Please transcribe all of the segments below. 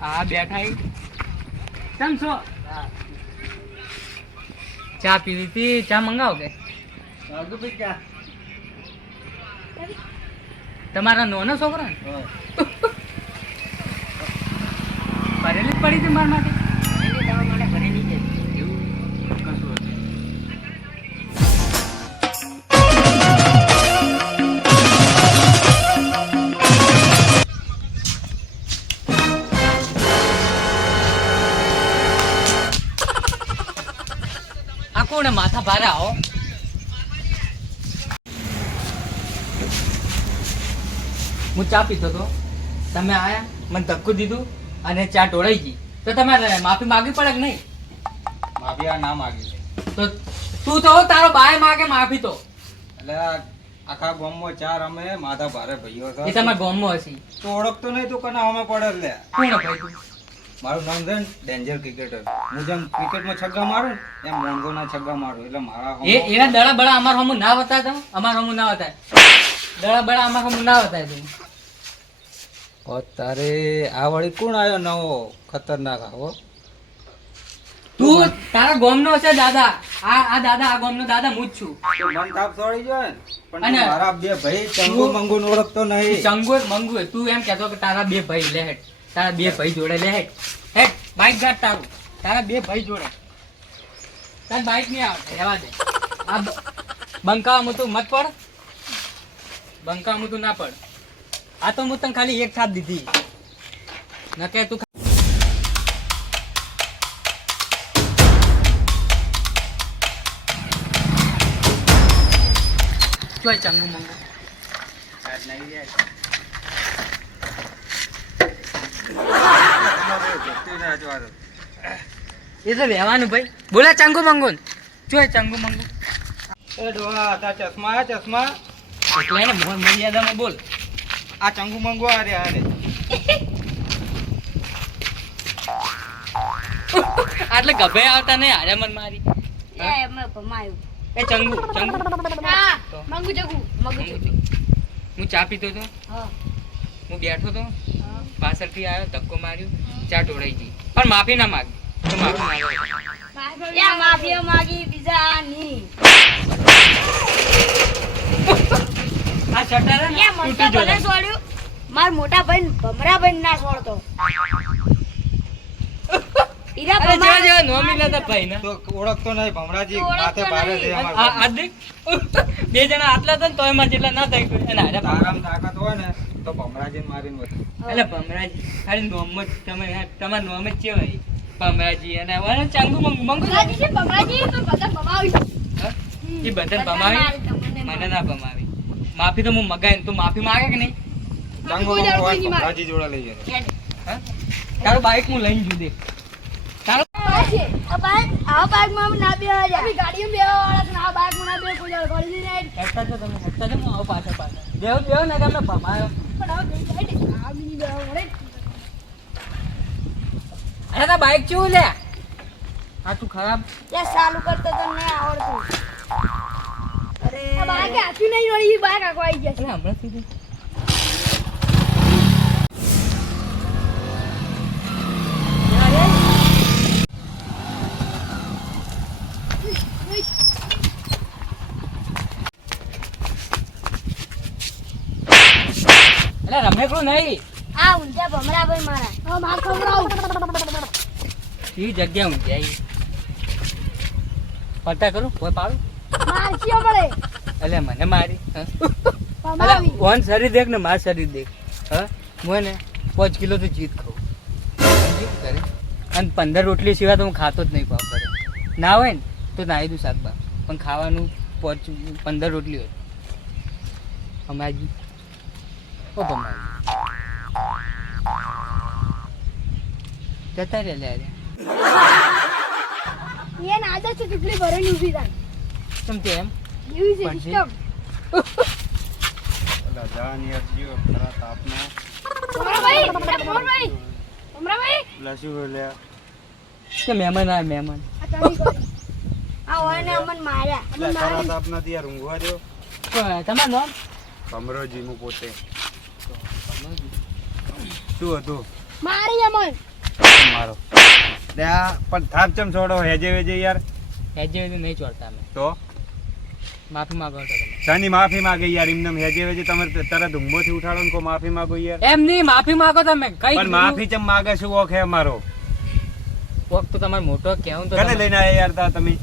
હા બેઠા કેમ છો? ચા પીવી હતી, ચા મંગાવો કે તમારા નાનો છોકરો ને ભરેલી જ પડી હતી મારા માટે ભરેલી છે એવું કશું હતું. આ કોને માથા ભારે આવો હું ચા પીતો હતો, તમે આયા મને ધક્કું દીધું અને ચા ઢોળાઈ ગઈ તો તમારે માફી માગવી પડે કે નહીં? માફી આ ના માગી તો તું તો તારો બાય માગે માફી તો એટલે આખા ગામમાં ચાર અમે માથા ભારે ભાઈઓ એ છે તમારા ગામમાં હશે. તો ઓળખતો નહીં તું કના અમે પડે લે. કોણ ભાઈ તું? મારું નામ છે ને ડેન્જર ક્રિકેટર. હું જેમ ક્રિકેટમાં છગ્ગા મારું ને એમ મોંઘોના છગ્ગા મારું એટલે મારા એના દડા બડા અમાર હમું ના વતાય તમે અમાર હમું ના વતાય દડા બડા અમાર હમું ના વતાય તમે. તારે આ વળી કોણ આવ્યો નવો ખતરનાક આવો? તું તારા ગામનો છે દાદા. આ દાદા આ ગામનો દાદા હું જ છું. તો મન તાપ છોડી જાય ને પણ અને તું મારા બે ભાઈ ચંગુ મંગુ ને ઓળખતો નહીં. ચંગુ મંગુ તું એમ કહેતો કે તારા બે ભાઈ લે હેડ, તારા બે ભાઈ જોડે લે હેડ હેડ બાઈક ગાડ તારું, તારા બે ભાઈ જોડે તાર બાઈક નહીં આવે રહેવા દે. આ બંકાવા તું મત પડ, બંકાવા તું ના પડ. આ તો હું તને ખાલી એક સાથ દીધી ન કે તું કોઈ ચંગુ મંગુ એ તો રહેવાનું ભાઈ. બોલા ચંગુ મંગુ જોય ચંગુ મંગુ એ ડોહા તાર ચશ્મા ચશ્મા એટલે એને મર્યાદામાં બોલ. આ ચંગુ મંગુ આ રે આટલે ગભે આવતા નહીં હારે મન મારી. એ ચંગુ ચંગુ હું ચા પીતો હતો, હું બેઠો હતો, પાછળથી આવ્યો ધક્કો માર્યો, ચા ઢોળાઈ ગઈ પણ માફી ના માગી તો માફી આ શટર હે ને તૂટી જોડે. માર મોટા ભાઈ ભમરા ભાઈ ના છોડતો. ઈરા અરે જેવા જેવા નો મિલાતા ભાઈ ને તો ઓળખતો નહીં ભમરાજી માથે ભારે છે આ અમારા. આ દેખ બે જણા આટલા હતા ને તો એમાં જેટલા ના થઈ ગયું અને હારે તારામ તાકાત હોય ને તો ભમરાજી મારીને વળે. એટલે ભમરાજી ખાલી નોમ જ તમે તમાર નોમ જ છે ભાઈ ભમરાજી અને હવે ચાંગુ મંગુ ભમરાજી છે ભમરાજી તો બધા ભમાવી. એ બધાને ભમાવી મને ના ભમાવી. માફી તો હું મગાય તું માફી માંગે કે નહીં? ચંગુ મંગુ હોય ભમરાજી જોડે લઈ જાય. હા? તારું બાઈક હું લઈને જુ દે તારું આ બાઈક માં ના બે આવી ગાડીમાં બેવા વાળા છે આ બાઈક માં ના બે કોઈ ગળી નહીં. હેડતા છો તમે હેડતા છો હું આવું પાછળ બેવ બેવ ને તમે ભમાયો. પણ આ બે સાઈડ આ મિની બેવા વળે. અરે તા બાઈક કેવું લે આ તું ખરાબ એ ચાલુ કરતો તો નહીં આવડતું. અરે આ બાઈક આખી નહીં વળી બાઈક આખો આવી ગયા છે. એટલે હમણાં સુધી એટલે રમેકડું નહીં આ ઊંધા ભમરા ભાઈ મારા હવે માર ખવડાવ. એ જગ્યા ઊંધી આવી પતા કરું કોઈ પાડું મારશીઓ મળે એટલે મને મારી ભમાવી. વન શરીર દેખ ને માર શરીર દેખ હા હું ને 5 કિલો તો જીત ખાઉં સમજી? અને 15 રોટલી સિવાય તો હું ખાતો જ નહીં પાવ કરે ના હોય ને તો નાહી દઉં શાકભાગ પણ ખાવાનું 15 રોટલી હોય અમાજી ઓ ભમાવી જતા રે લે એ નાદા છે ટુકડી ભરેલી ઊભી થાય. કેમ તે એમ એવી છે પણ છે. સિસ્ટમ. ઓલા જાન યાર જીઓ ખરા તાપના ભમરાભાઈ ભમરાભાઈ ભમરાભાઈ લસુ બોલ્યા કે મહેમાન આ મહેમાન આ તમે કરી આ હોય ને અમન માર્યા અમન ખરા માર્યા. તાપના યાર ઊંઘવા દો. તમારું નામ ભમરોજી હું પોતે શું હતું? મારી અમન મારો ત્યાં પણ થાપ ચમ છોડો હેજે વેજે યાર હેજે વેજે નહીં ચોરતા અમે. તો માફી માંગો તો તમે. શાની માફી માંગે યાર એમને હેજે વેજે તમે તરત ઊંઘોથી ઉઠાડો ને કો માફી માંગો યાર એમ નહીં, માફી માંગો તમે. કઈ પણ માફી ચમ માંગે શું ઓખ હે અમારો વખત તો તમારે મોટો કહેવું તો કને તમે. લઈને આયા યાર તા તમે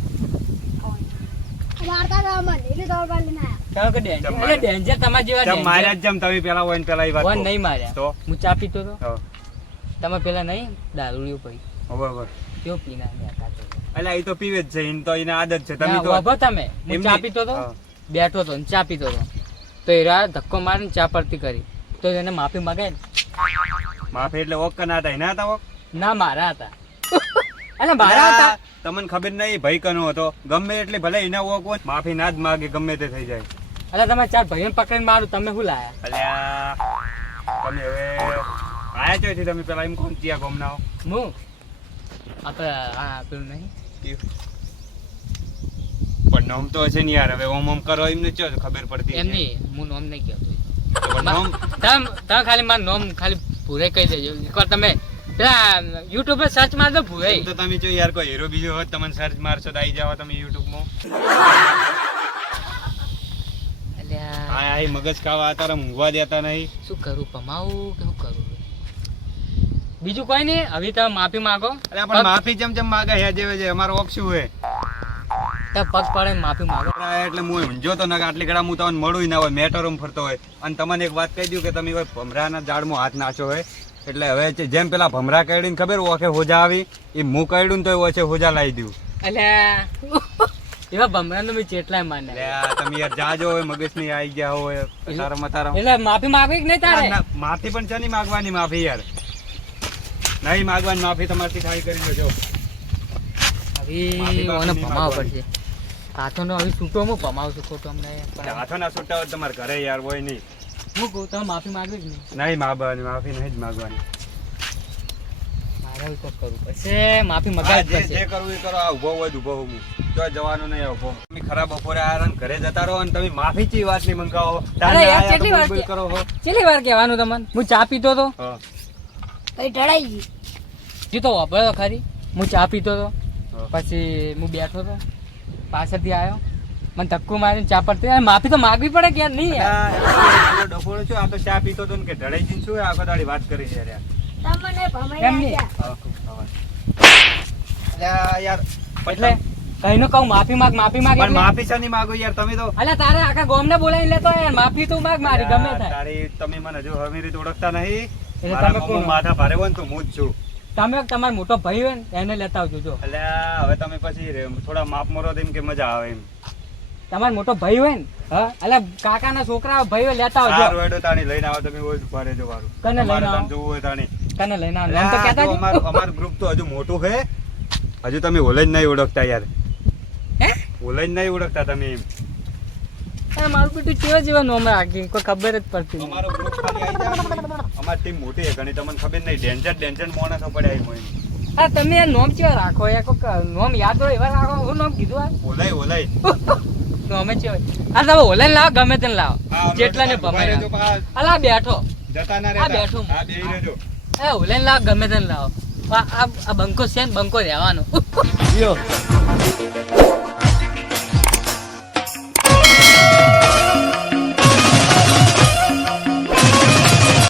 મારતા હતા અમને એટલે દવા પાડી લઈને આયા. કહો કે danger. ચમ એટલે danger તમારા જેવા ચમ danger. માર્યા જ જમ તમે પેલા હોય ને પેલા એ વાત વન કહો. નહીં માર્યા. તો હું ચા પીતો તો હા તમે પેલા નહીં દારૂડિયું પડી બરોબર કેવો પીના હતા તો. એટલે એ તો પીવે જ છે એને તો એને આદત છે તમે ના, તો ઉભો તમે. હું એમની- ચા પીતો તો હા. બેઠો તો ને ચા પીતો તો તો એરા ધક્કો મારીને ચા પડતી કરી તો એને માફી માંગાય ને. માફી એટલે ઓક ના હતા એના હતા ઓક ના મારા હતા. અરે મારા હતા. તમને ખબર નહીં ભાઈ કનો હતો ગમે એટલે ભલે એના ઓક હોય માફી ના જ માગે ગમે તે થઈ જાય અરે તમે ચાર ભાઈઓને પકડીને મારું તમે શું લાયા? અલ્યા તમે હવે આયા ચોથી તમે પેલા એમ કોણ ત્યાં ગમના હો હું આપણે હા પેલું નહીં પણ નોમ તો હશે ને યાર હવે ઓમ ઓમ કરો એમને ચો ખબર પડતી એમ છે. નહીં હું નોમ નહીં કહેતો. પણ નોમ તમે ખાલી મારું નોમ ખાલી ભૂરે કહી દેજો. એકવાર તમે પેલા યુટ્યુબ પર સર્ચ માર દો ભૂરે. એમ તો તમે જો યાર કોઈ હીરો બીજો હોત તમને સર્ચ મારશો તો આવી જાવ તમે YouTube માં અલ્યા આ આઈ મગજ ખાવા તારા ઊંઘવા દેતા નહીં શું કરું પમાવું કે શું કરું? બીજું કોઈ નહીં. હવે તમે માફી માંગો. અરે પણ માફી જેમ જેમ માગે હે જે અમારો ઓક શું હે તમે પગ પડે ને માફી માંગો. એટલે હું ઊંઝો તો ના આટલી ઘડા હું તમને મળું ના હોય મેટરોમાં ફરતો હોય અને તમને એક વાત કહી દઉં કે તમે કોઈ ભમરાના ઝાડમાં હાથ નાચો હોય એટલે હવે જેમ પેલા ભમરા કાઢીને ખબર ઓકે હોજા આવી એ હું કાઢ્યું ને તો ઓછે હોજા લાવી દઉં અલ્યા એવા ભમરાને મેં ચેટલાય માને. એટલે આ તમે યાર જાજો હોય મગજ ની આવી ગયા હોય તારા મતારા એટલે માફી માંગવી કે નહીં તારે? માફી પણ છે નહીં માગવાની માફી યાર નહીં માગવાની માફી તમારથી થાય કરી લેજો હવે માફી ઓને નહીં ભમાવવો માંગવાની. પડશે. હાથોનો હવે છૂટો હું ભમાવશું ખોટો અમને. હાથો ના છૂટા હોય તમારે ઘરે યાર હોય નહીં હું કહું તમે માફી માંગવી જ નહીં. નહીં માગવાની માફી નહીં જ માગવાની મારે એવું તો કરવું પડશે. માફી હા, મગાવી જ જે પડશે. જે કરવું એ કરો આ ઊભો હોય તો ઊભો હું જો જવાનું નહીં ઊભો તમે ખરાબ બપોરે આયા ને ઘરે જતા રહો અને તમે માફી ચી વાત નહીં મંગાવો અરે યાર, કેટલી વાર બોલ કરો હો કેટલી વાર કહેવાનું તમને? હું ચા પીતો તો હા, પછી ઢળાઈ ગઈ. જી તો વાપરો ખરી. હું ચા પીતો તો હા. પછી હું બેઠો તો પાછળથી આવ્યો મને ધક્કો મારીને ચા પડતી. અરે માફી તો માંગવી પડે કે યાર નહીં યાર. આ ડફોળો છું આ તો ચા પીતો હતો ને કે ઢળાઈ જઈને શું આખો દાડી વાત કરી છે યાર તમને ભમાઈ એમ નહીં. ગયા. યાર એટલે કહીને કહું માફી માંગ માફી માંગ પણ એટલે. માફી છે નહીં માગો યાર તમે તો અલ્યા તારે આખા ગામને બોલાવીને લેતો યાર માફી તું માંગ મારી ગમે થાય. તારી તમે મને હજુ હમી રીતે ઓળખતા નહીં એટલે મારા તમે કોણ? ગામમાં માથા ભારે હોય ને તો હું જ છું તમે તમારો મોટો ભાઈ હોય ને એને લેતા આવજો. જો એટલે હવે તમે પછી થોડા માપ મરો તો એમ કે મજા આવે એમ તમારો મોટો ભાઈ હોય ને હા અલ્યા કાકાના છોકરા ભાઈ હોય લેતા આવજો. સારું હેડો તાણી લઈને આવો તમે હોય ઉભા રહેજો વારું કને લઈને તમારે આવો? તાણ જોવું હોય તાણી તને લઈને આવો. નામ તો કહેતા જ. અમારું ગ્રુપ તો હજુ મોટું છે હજુ તમે ઓલે જ નહીં ઓળખતા યાર હે? ઓલે જ નહીં ઓળખતા તમે એમ અરે મારું બેટું કેવા જેવા નોમ રાખી કોઈ ખબર જ પડતી નહીં. અમારો ગ્રુપ ખાલી આવી જાય અમારી ટીમ મોટી છે ઘણી તમને ખબર નહીં ડેન્જર માણસો પડ્યા એમ હોય હા તમે યાર નોમ કેવા રાખો યાર કોઈ નોમ યાદ હોય એવા રાખો. હું નોમ કીધું આ ઓલાય નોમે કેવા હા તમે ઓલાને લાવો ગમે તેને લાવો હા, જેટલા ને ઉભા ભમાય રહેજો, પા. અલા બેઠો જતા ના આ રહેતા બેઠું. હા બેહી રહેજો એ ઓલાને લાવો ગમે તેને લાવો આ બંકો છે ને બંકો રહેવાનો. લ્યો